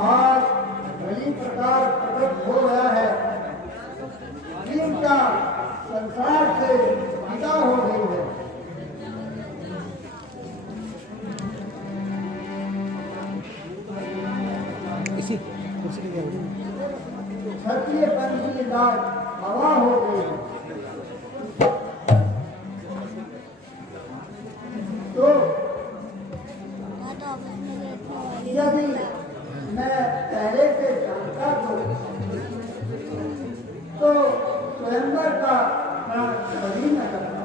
आज बड़ी प्रकार प्रकट हो रहा है, जिनका संसार से विदा हो गई है। क्षत्रिय पंथ की लाज हवा हो गई है। तो यदि मैं पहले से जानता तो स्वयंवर का प्राण कभी न करता।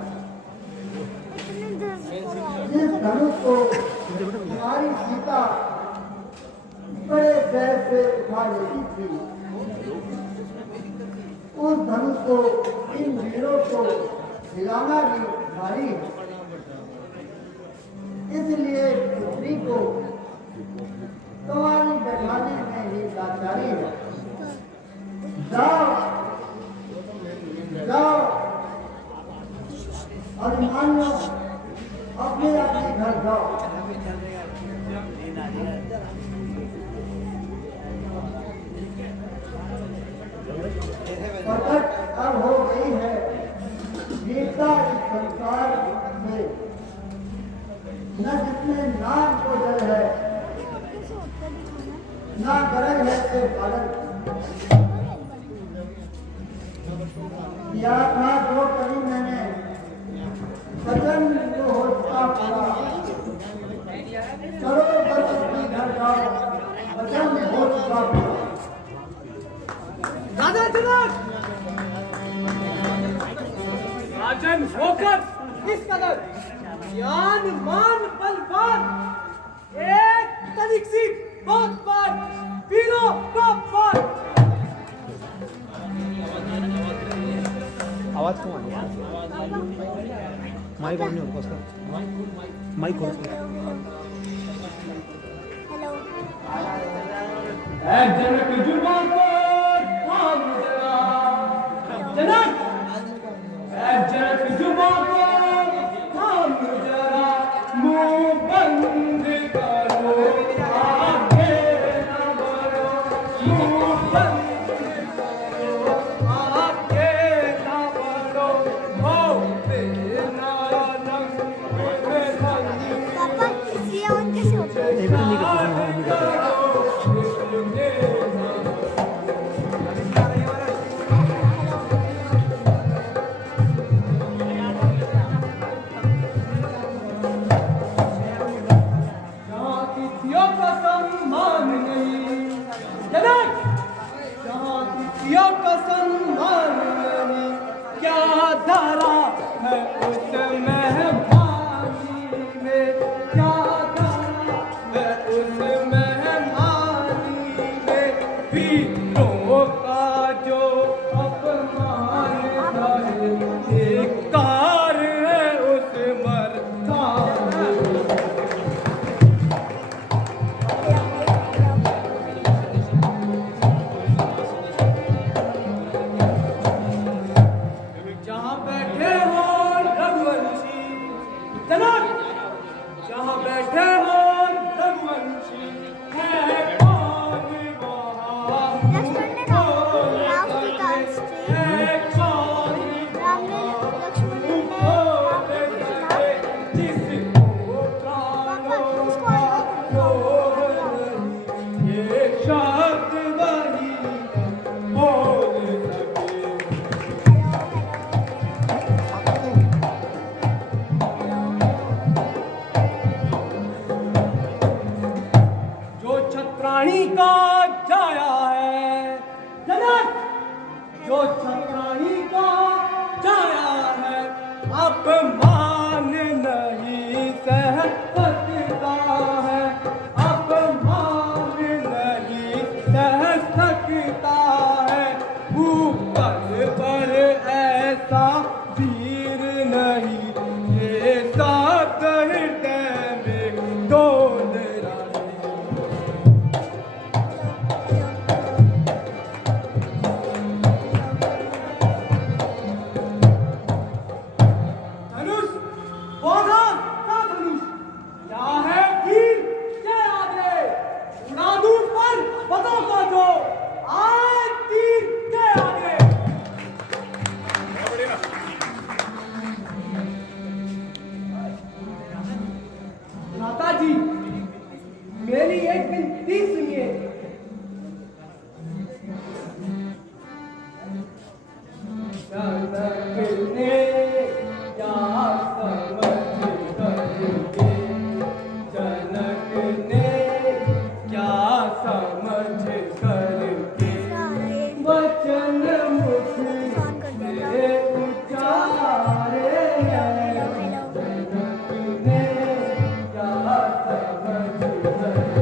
जिस धनुष को तुम्हारी सीता बड़े पैर से उठा लेती थी, उस धनुष को इन वीरों को हिलाना भी भारी है। इसलिए पुत्री को तुम्हारी बैठाने में ही लाचारी है। जाओ जाओ अभिमानियों, अपने अपने घर जाओ। प्रकट अब हो गई है वीरता इस संसार में, न जिसमें नाम को जल है, न गरज है से पालन। या था जो कभी मैंने सजन को होता पड़ा, चलो बस अपने घर जाओ, वचन हो चुका पड़ा। राजा जनक, राजन होकर इस कदर ज्ञान मान बलवान, एक तनिक सी बात पर वीरों का पार। आवाज क्यों आ रही है? माइक ऑन नहीं होता उसका, माइक ऑन। हेलो जनक जुबान को थाम जरा, जनक जनक जुबान को थाम जरा, मुंह बंद करो, आगे न बढ़ो, मुंह बंद करो, आगे न बढ़ो, हो तेरा रंग में रंग। पापा ये ऑन कैसे होता है? नहीं करता। का सम्मान नहीं, क्या धरा है उस मेहमानी में, क्या धरा है उस मेहमानी में, वीरों का जो अपमान है, धिक्कार है उस मर्दाने। जहाँ बैठे हो रघुवंशी, है कौन वहाँ, है कौन जिसको प्राणों का लोभ नहीं, ये शब्द वही बोल सके। छत्राणी का जाया है जनक, जो छत्राणी का जाया है, अपमान नहीं सह सकता है, अपमान नहीं सह सकता है, ऊपर पर ऐसा वीर नहीं, ये सात हृदय में डोल रहा। धनुष मेरी एक विनती सुनिए। जनक ने क्या समझ करके, जनक ने क्या समझ करके वचन मुख से उच्चारे हैं। जनक ने क्या समझ करके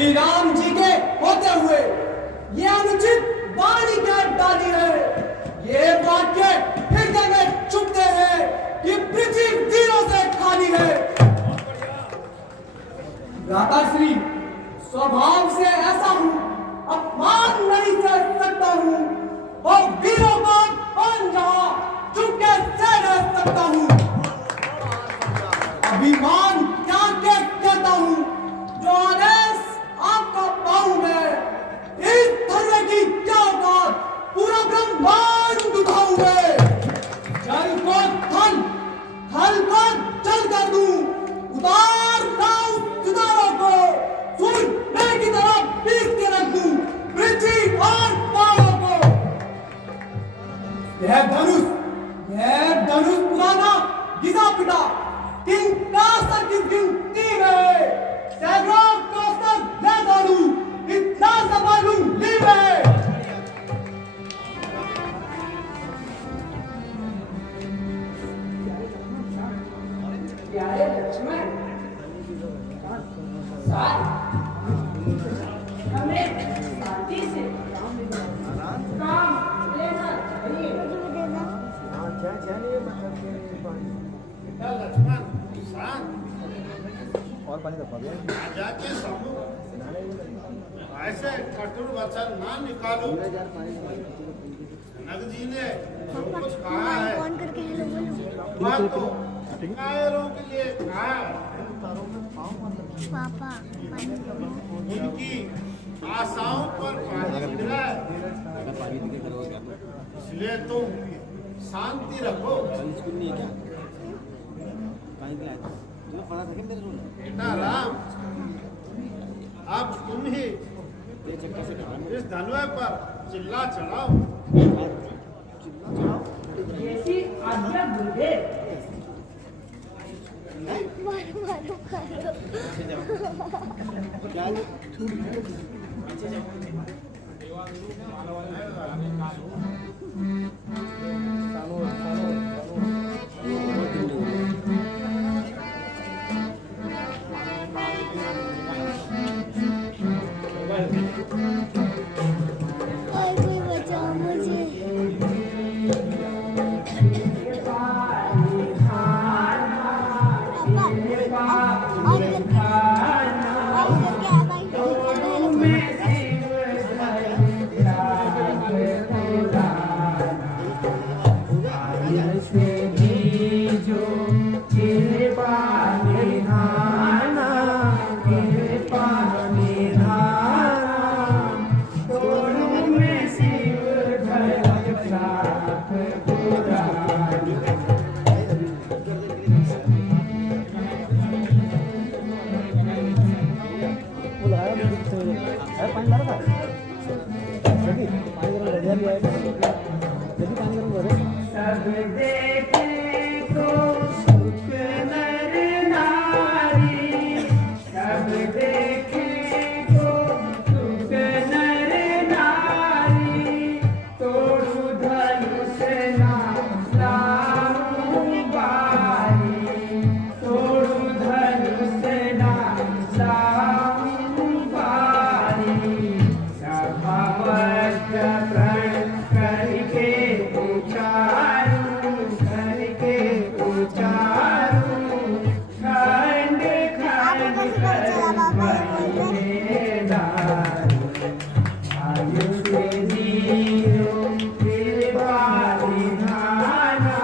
श्री राम जी के होते हुए ये अनुचित वाणी क्या डाली है। ये वाक्य हृदय में चुभते हैं कि पृथ्वी तीरों से खाली है। भ्राताश्री, स्वभाव से ऐसा हूं, अपमान नहीं सह सकता हूं और वीरों का बन रहा चुप के सह रह सकता हूं। अभिमान त्याग के कहता हूं, जो आदेश आपका पाऊं मैं, इस धर्म की क्या बात पूरा ब्रह्मांड उठाऊं मैं। जल को थल, थल को जल कर दूं, उतार लाऊं सितारों को, सूर्य की तरफ पीस के रख दूं पृथ्वी और पहाड़ों को। यह धनुष पुराना घिसा पिटा किंग का सर की गिनती में सैकड़ों कोस्टर ले दौड़ूं, इतना संभालूं ली में। प्यारे लक्ष्मण, हमें शांति से काम लेना चाहिए। लक्ष्मण शांत और पानी रखवा दे। राजा के सम्मुख ऐसे कठोर वचन ना निकालो। जनक जी ने जो कुछ कहा है फोन करके हेलो बोलो। वह तो कायरों के लिए कहा है। पापा उनकी आशाओं पर पानी गिरा है, इसलिए तुम शांति रखो। बेटा राम, अब तुम ही इस धनुष पर चिल्ला चढ़ाओ। जैसी आज्ञा गुरुदेव। मारो मारो मारो। और कोई बचाओ मुझे। सब देखे तो सुख नर नारी, सब देखे तो सुख नर नारी, तोड़ू धनुष ना लाऊं बारी, तोड़ू धनुष ना लाऊं बारी। सभा वज्र प्रण करके उचारूं, करके उचारूं, खंड खंड कर बने दारूं। आयु से जीरो कृपाली धाना,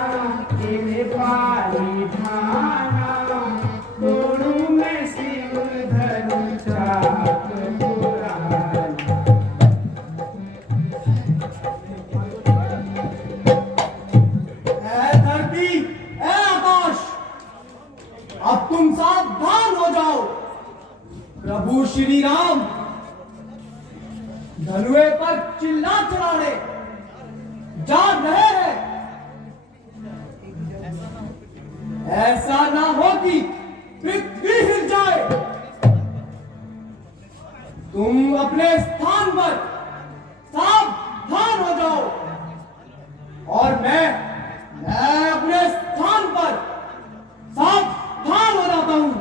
कृपाली धाना, दोनों में शिव धनु चाप पुराना। धरती, आकाश, अब तुम सावधान हो जाओ। प्रभु श्री राम धनुए पर चिल्ला चढ़ाने जा रहे हैं। ऐसा ना हो कि पृथ्वी हिल जाए। तुम अपने स्थान पर सावधान हो जाओ और मैं अपने स्थान पर सावधान हो जाता हूं।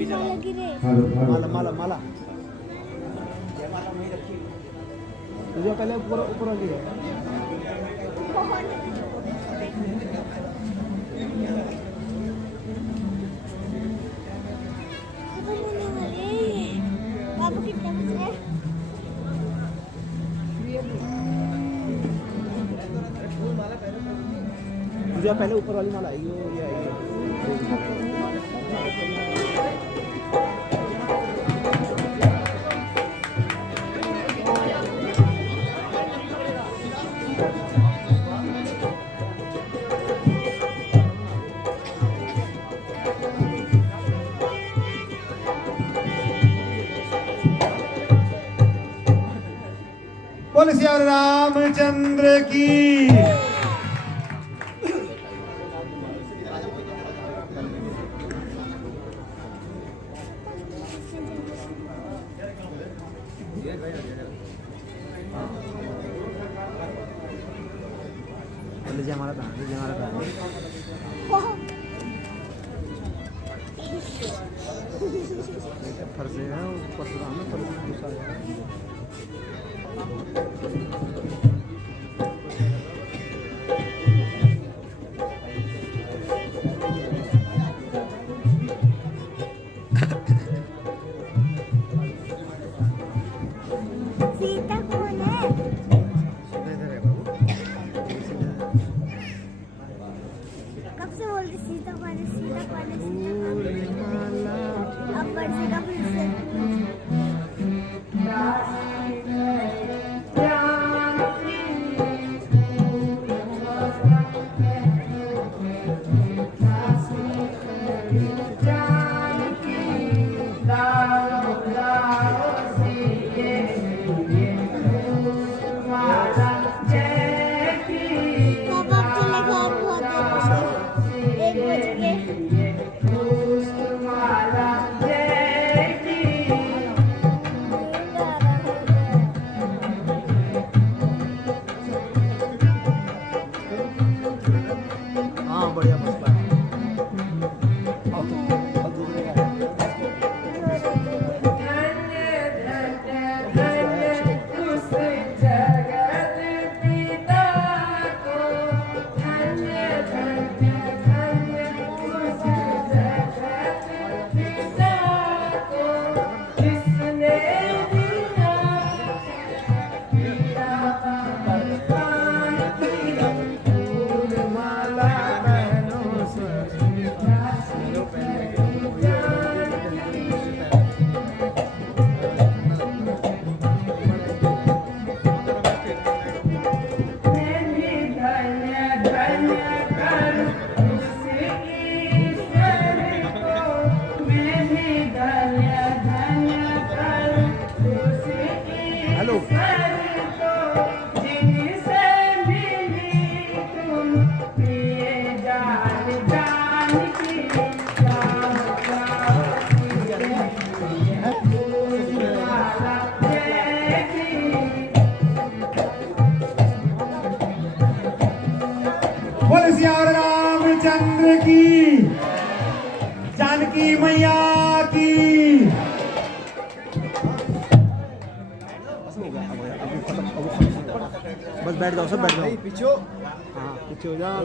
माला माला माला तुझे पहले ऊपर ऊपर आ गया बाबू कितना बज रहा है? तुझे पहले ऊपर वाली माला आएगी वो ये आएगी बोल सिया रामचंद्र की। लीजिए हमारा काम, लीजिए हमारा काम। फर्ज है परशुराम में फर्ज सीता कौन है? कब से बोल रही सीता कौन है, सीता कौन है, सीता कौन है? अब बढ़ेगा फिर से। कब आप चले गए? बहुत देर हो गई। 1 बज गए। हाँ बढ़िया मसला है। बोल सिया रामचंद्र की, जानकी मैया की। बस बैठ जाओ, सब बैठ जाओ। पीछे हाँ पीछे हो जाओ।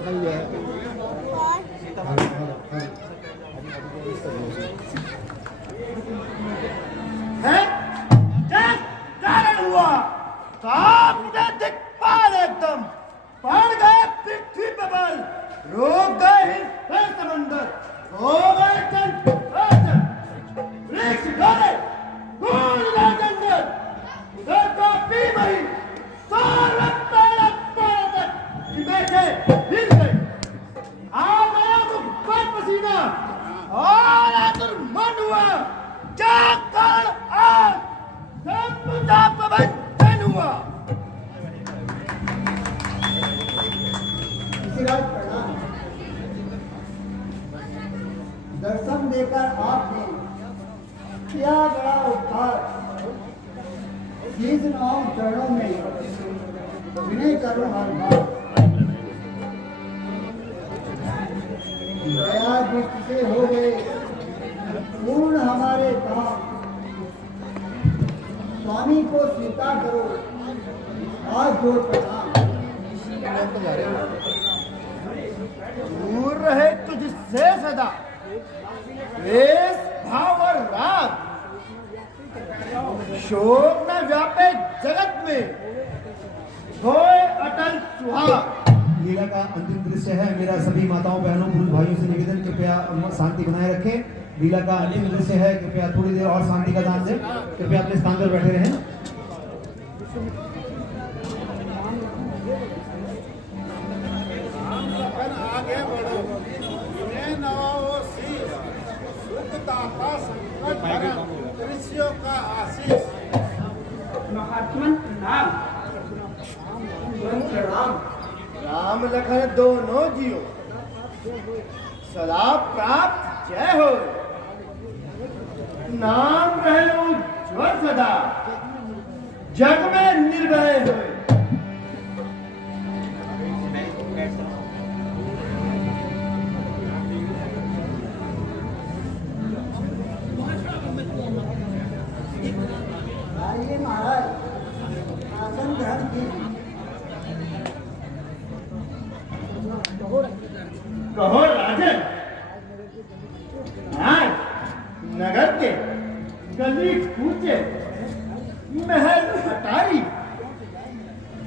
है क्या कारण हुआ? आपने दिक्पाल एकदम पड़ गए पृथ्वी पे बल, रोक गए हिंद समंदर, हो गए वृक्ष गए, फूल गए जंगल, उधर तो पी मही, बैठे हिल गए, आ गया मुख पर पसीना और आतुर मन हुआ, क्या कारण आज समुद्र पवन हुआ। दर्शन देकर आपने किया बड़ा उपकार, शीश नाम चरणों में विनय करो हर बार। दया दृष्टि से हो गए पूर्ण हमारे काम, स्वामी को स्वीकार करो आज जो प्रणाम। दूर रहे तुझसे सदा द्वेष भाव और राग, शोक न व्यापे जगत में, होए अटल सुहाग। लीला का अंतिम दृश्य है। मेरा सभी माताओं बहनों पुरुष भाइयों से निवेदन, कृपया शांति बनाए रखें। लीला का अंतिम दृश्य है, कृपया थोड़ी देर और शांति का दान दें। कृपया अपने स्थान पर बैठे रहें। आगे बढ़ो, ये नवाओ शीश, सुखता का संकट हरण, ऋषियों का आशीष। महात्मन प्रणाम। प्रणाम। राम लखन दोनों जियो, सदा प्राप्त जय हो। नाम रहे उज्ज्वल सदा, जग में निर्भय हो। आइए महाराज, आसन ग्रहण कीजिए। कहो राजन, आज नगर के गली कूचे महल अटारी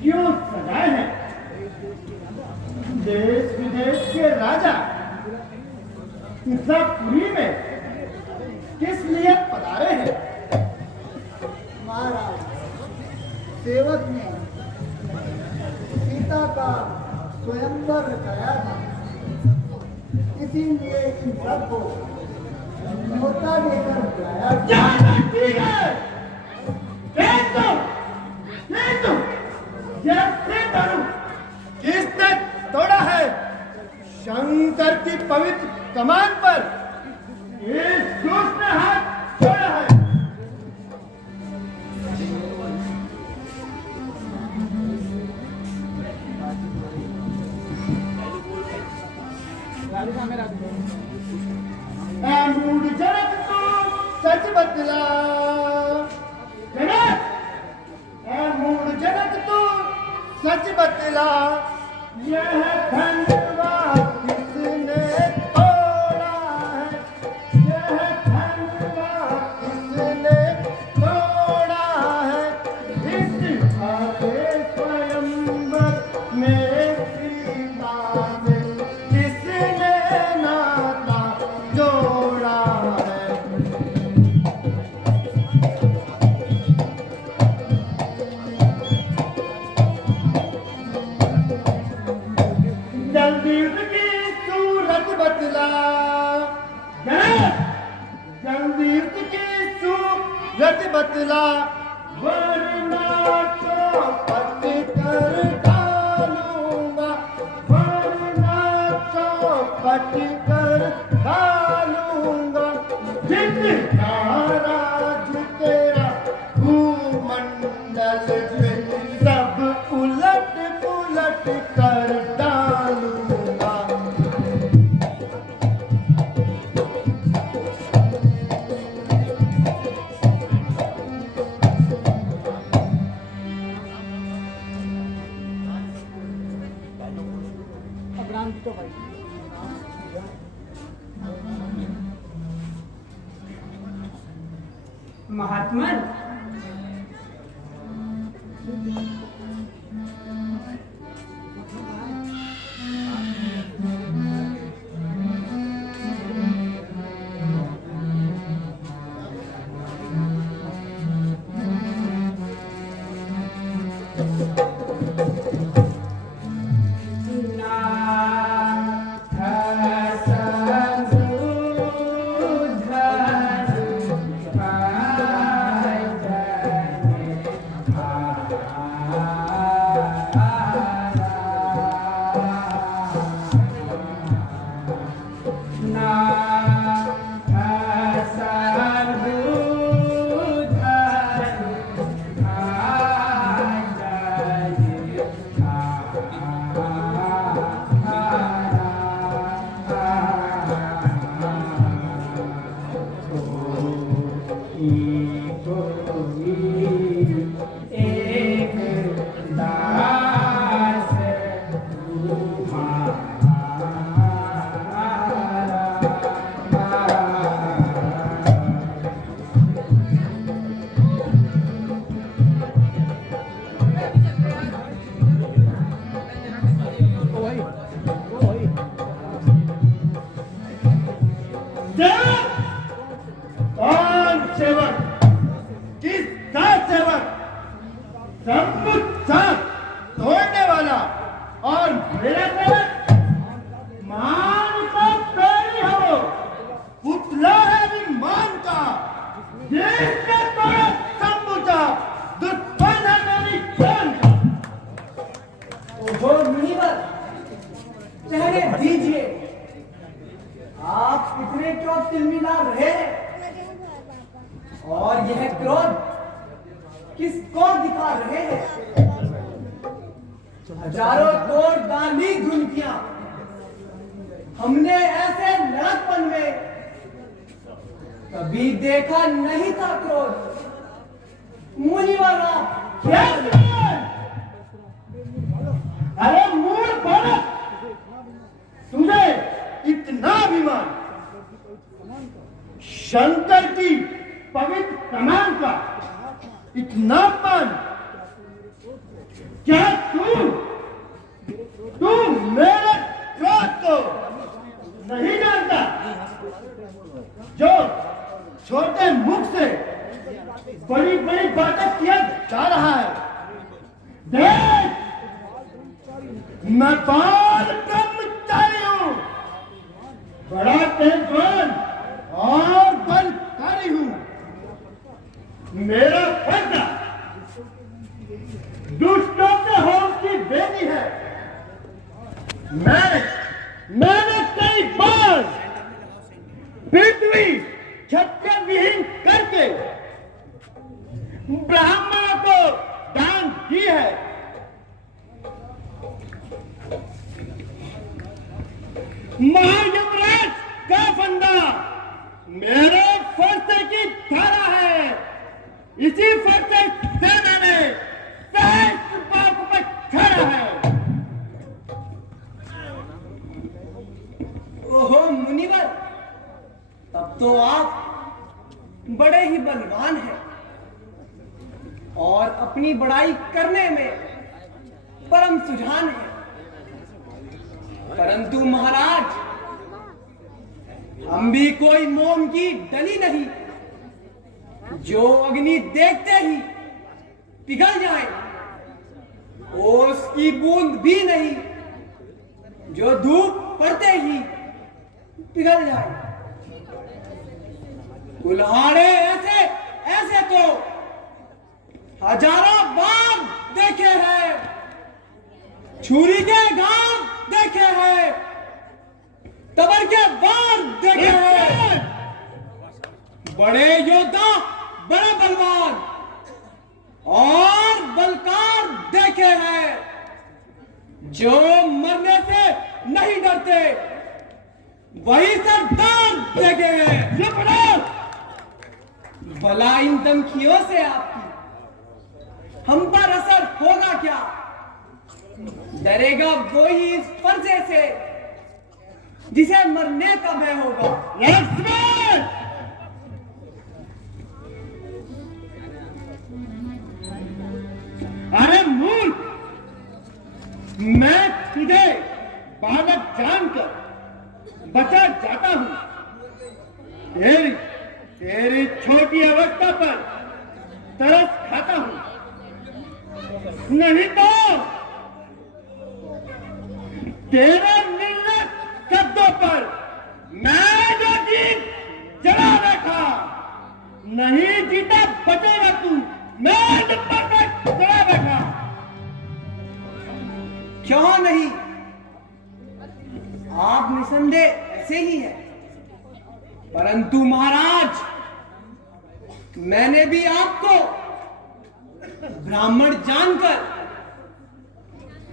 क्यों सजाए हैं? देश विदेश के राजा मिर्जापुरी में किस लिए पधारे हैं? महाराज, सेवक ने सीता का स्वयंवर कराया था, इसीलिए इन सबको न्योता देकर बुलाया। क्या लगती है? जैसे करूं, किसने तोड़ा है शंकर की पवित्र कमान पर? इस दुष्ट ने हाथ छोड़ा है। मूड जनक तो सच बदला, जनक मूड जनक तो सच बदला। यह धनवा किसने तोड़ा है? यह धनवा किसने तोड़ा है? इस आगे स्वयंवर में सीता से किसने नाता जोड़ा है? जल्दी उसकी सूरत बदला, जल्दी उसकी सूरत बदला, वरना चौपट कर डालूंगा, वरना चौपट कर डालूंगा। जितना राज तेरा भूमंडल पे सब उलट पुलट कर डालूंगा। महात्मन, कौन सेवक? किसका सेवक? सब तोड़ने वाला और मेरा सेवक मान का प्रेमी हो, पुतला है विमान का, जिसने तोड़ा संबुचा दुश्मन है मेरी जान का। रहने दीजिए। आप इतने क्यों तिलमिला रहे हैं? और यह क्रोध किसको दिखा रहे हैं? हजारों करोड़ गांधी धुनकियां हमने ऐसे लड़कपन में कभी देखा नहीं था। क्रोध मुनिवर आप क्या अरे मूल बालक, तुझे इतना अभिमान शंकर की पवित्र कमान का, इतना अपमान, क्या तू मेरे क्रोध को नहीं जानता, जो छोटे मुख से बड़ी बड़ी बातें किया जा रहा है। देख, मैं बाल ब्रह्मचारी हूं, बड़ा तेजवान और बलशाली हूं। मेरा फैसला दुष्टों से होम की बेटी है। मैंने कई बार पृथ्वी छत्र विहीन करके ब्राह्मणों को दान दी है। महायमराज का फंदा मेरे फरसे की धारा है। इसी फरसे से मैंने सहस्त्र पाप पर खड़ा है। ओहो मुनिवर, तब तो आप बड़े ही बलवान हैं और अपनी बड़ाई करने में परम सुजान हैं। परंतु महाराज, हम भी कोई मोम की डली नहीं जो अग्नि देखते ही पिघल जाए, ओस की बूंद भी नहीं जो धूप पड़ते ही पिघल जाए। कुल्हाड़े ऐसे ऐसे तो हजारों बार देखे हैं, छुरी के घाव देखे हैं, तबर के वार देखे हैं। बड़े योद्धा, बड़े बलवान और बलकार देखे हैं, जो मरने से नहीं डरते, वही सरदार देखे हैं। भला इन धमकियों से आपकी हम पर असर होगा क्या? डरेगा वही इस फर्जे से जिसे मरने का भय होगा। लक्ष्मण, अरे मूर्ख, मैं तुझे बालक जानकर बचा जाता हूं। तेरी छोटी अवस्था पर तरस खाता हूं, नहीं तो तेरे निर्णय शब्दों पर मैं जो जीत चला बैठा, नहीं जीता बचेगा तू। मैं चला बैठा। क्यों नहीं? आप निसंदेह ऐसे ही हैं, परंतु महाराज, मैंने भी आपको ब्राह्मण जानकर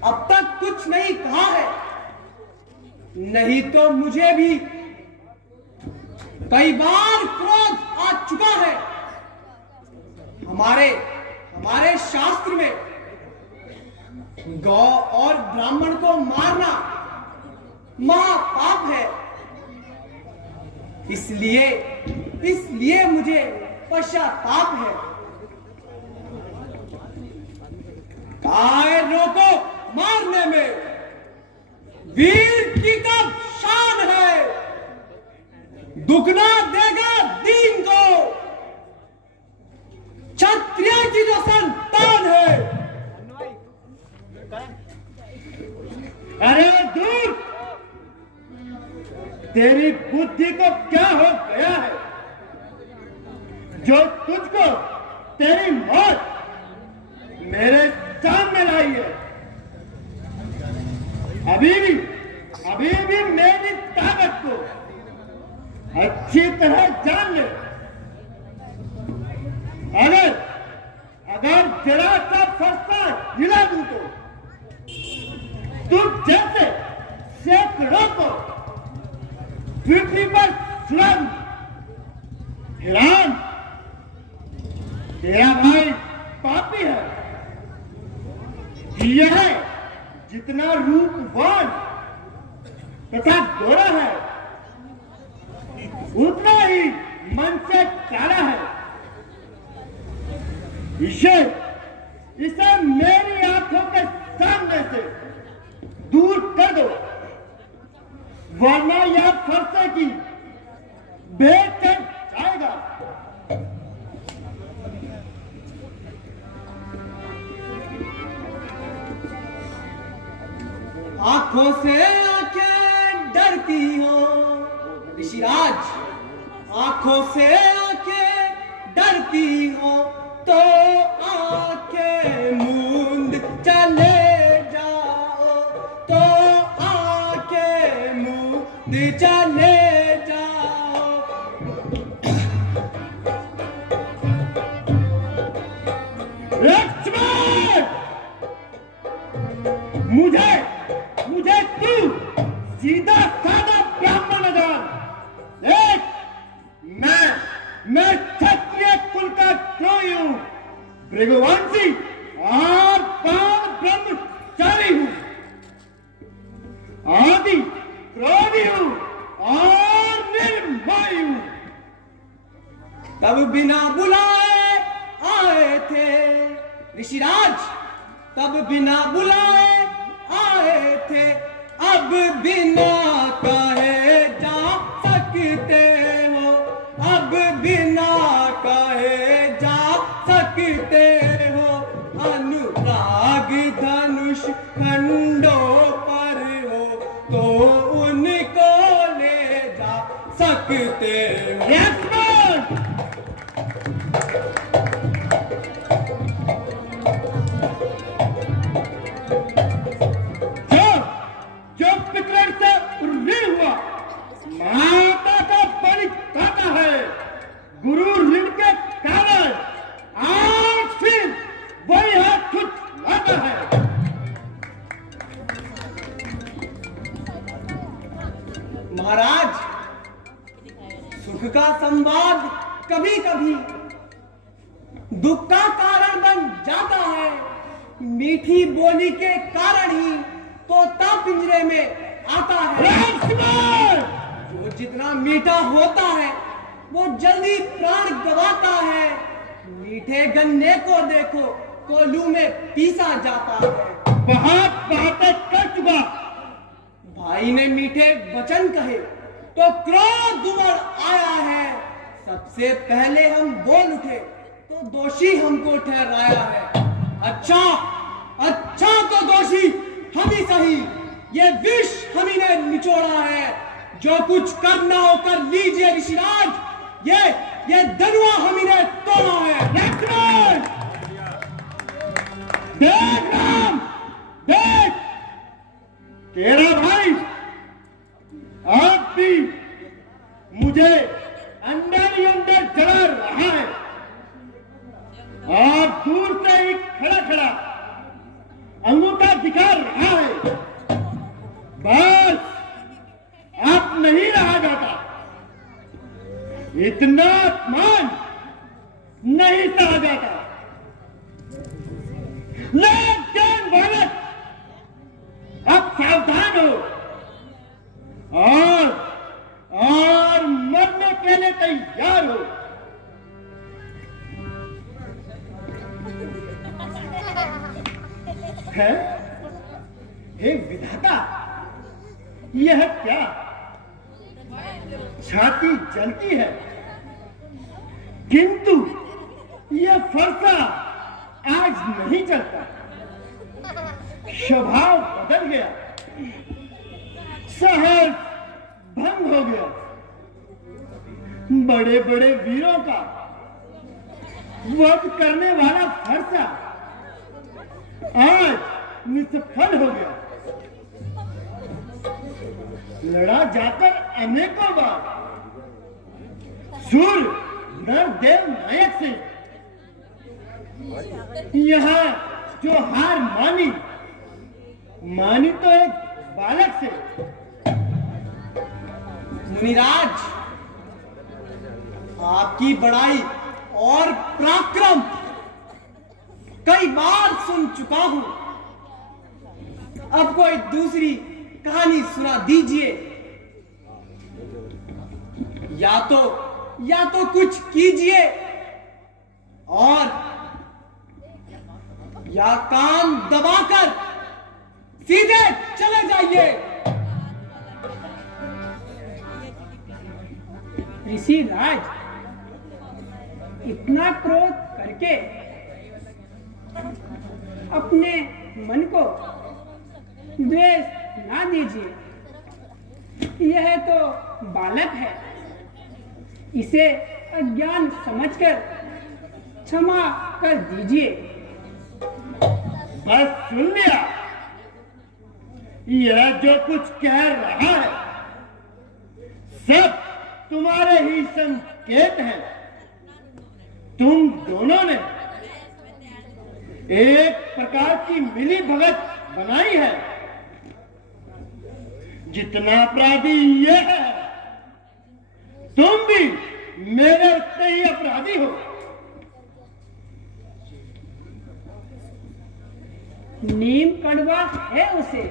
अब तक कुछ नहीं कहा है, नहीं तो मुझे भी कई बार क्रोध आ चुका है। हमारे शास्त्र में गौ और ब्राह्मण को मारना महापाप है। इसलिए मुझे पश्चाताप है। कायरों को मारने में वीर की कब शान है, दुगना देगा दीन को क्षत्रिय की जो संतान है। अरे दूर, तेरी बुद्धि को क्या हो गया है जो तुझको तेरी मौत मेरे सामने लाई है? अभी भी अच्छी तरह जान ले, अगर जरा सा फरसा हिला दूं तो तुम जैसे सैकड़ों को पृथ्वी पर सुरंग हैरान। तेरा भाई पापी है, यह जितना रूपवान तथा गोरा है उतना ही मन से काला है। इसे मेरी आंखों के सामने से दूर कर दो, वरना यह फरसे की भेंट कर जाएगा। आंखों से आंखें डरती हो ऋषिराज, आंखों से आंखें डरती हो तो आंखें मूंद चले जाओ, तो आंखें मूंद चले जाओ। लक्ष्मण, मुझे तू सीधा साधा ब्राह्मण जान। मैं क्षत्रिय कुल का द्रोही हूं, भृगुवंशी और पावन ब्रह्मचारी हूं, आदि क्रोधी हूं और निर्मोही हूं। तब बिना बुलाए आए थे ऋषिराज, तब बिना बुलाए आए थे, अब बिना कहे जा सकते हो, अब बिना कहे जा सकते हो। अनुराग धनुष खंडों पर हो तो उनको ले जा सकते हो। जो पितृण से उर्वी हुआ माता का परित्याग है, गुरु ऋण के कारण और फिर वही हाथ खुद आता है। महाराज, सुख का संवाद कभी कभी दुख का कारण बन जाता है। मीठी बोली के कारण ही तोता पिंजरे में आता है। जो जितना मीठा होता है वो जल्दी प्राण गवाता है। मीठे गन्ने को देखो, कोल्हू में पीसा जाता है। बहुत बातें कर चुका। भाई ने मीठे वचन कहे तो क्रोध उमड़ आया है। सबसे पहले हम बोल उठे तो दोषी हमको ठहराया है। अच्छा तो दोषी हम ही सही, ये विष हम ही ने निचोड़ा है। जो कुछ करना हो कर लीजिए ऋषिराज, ये दनुआ हम ही ने तोड़ा है। देख राम, देख, तेरा भाई आप भी मुझे अंदर ही अंदर जला रहा है और दूर से ही खड़ा खड़ा अंगूठा दिखा रहा है। बस अब नहीं रहा जाता, इतना अपमान नहीं सहा जाता। जान बालक, अब सावधान हो और मरने के लिए तैयार हो। है हे विधाता, यह क्या? छाती जलती है, किंतु यह फरसा आज नहीं चलता। स्वभाव बदल गया, सहज भंग हो गया। बड़े बड़े वीरों का वध करने वाला फरसा आज निष्फल हो गया। लड़ा जाकर अनेकों बार, सूर्य नरदेव नायक से यहाँ जो हार मानी तो एक बालक से। मुनिराज, आपकी बड़ाई और पराक्रम कई बार सुन चुका हूं। अब कोई दूसरी कहानी सुना दीजिए, या तो कुछ कीजिए और या कान दबाकर सीधे चले जाइए। ऋषि राज, इतना क्रोध करके अपने मन को द्वेष ना दीजिए। यह तो बालक है, इसे अज्ञान समझकर क्षमा कर दीजिए। बस सुन लिया, यह जो कुछ कह रहा है सब तुम्हारे ही संकेत हैं। तुम दोनों ने एक प्रकार की मिली भगत बनाई है। जितना अपराधी ये है, तुम भी मेरे उतने ही अपराधी हो। नीम कड़वा है, उसे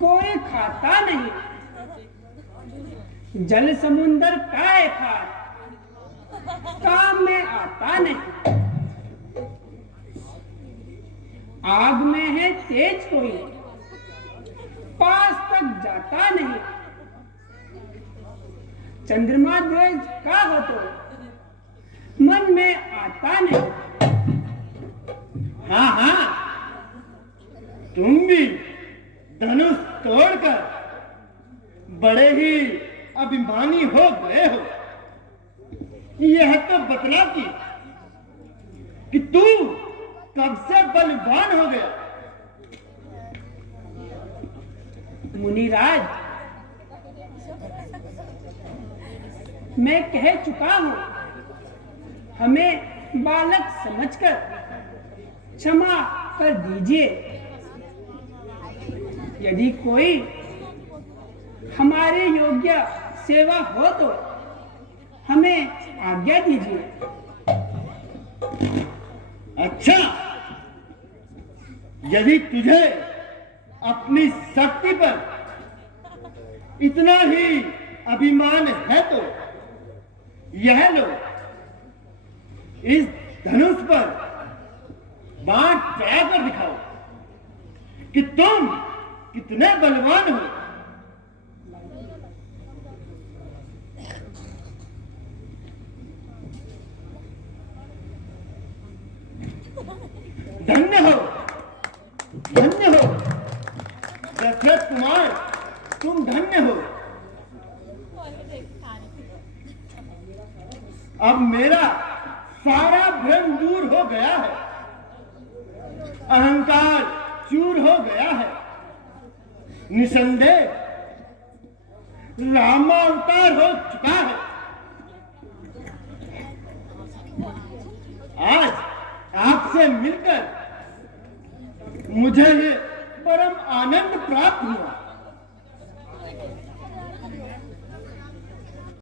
कोई खाता नहीं। जल समुंदर का है खार, काम में आता नहीं। आग में है तेज कोई, पास तक जाता नहीं। चंद्रमा द्वेष का हो तो मन में आता नहीं। हाँ, तुम भी धनुष तोड़कर बड़े ही अभिमानी हो गए हो। यह तो बतला कि तू कब से बलवान हो गया। मुनिराज, मैं कह चुका हूं, हमें बालक समझकर क्षमा कर दीजिए। यदि कोई हमारे योग्य सेवा हो तो हमें आज्ञा दीजिए। अच्छा, यदि तुझे अपनी शक्ति पर इतना ही अभिमान है तो यह लो, इस धनुष पर बाण चढ़ाकर दिखाओ कि तुम कितने बलवान हो। धन्य हो दशरथ कुमार, तुम धन्य हो। अब मेरा सारा भ्रम दूर हो गया है, अहंकार चूर हो गया है। निसंदेह रामावतार हो चुका है। आज आपसे मिलकर मुझे ये परम आनंद प्राप्त हुआ।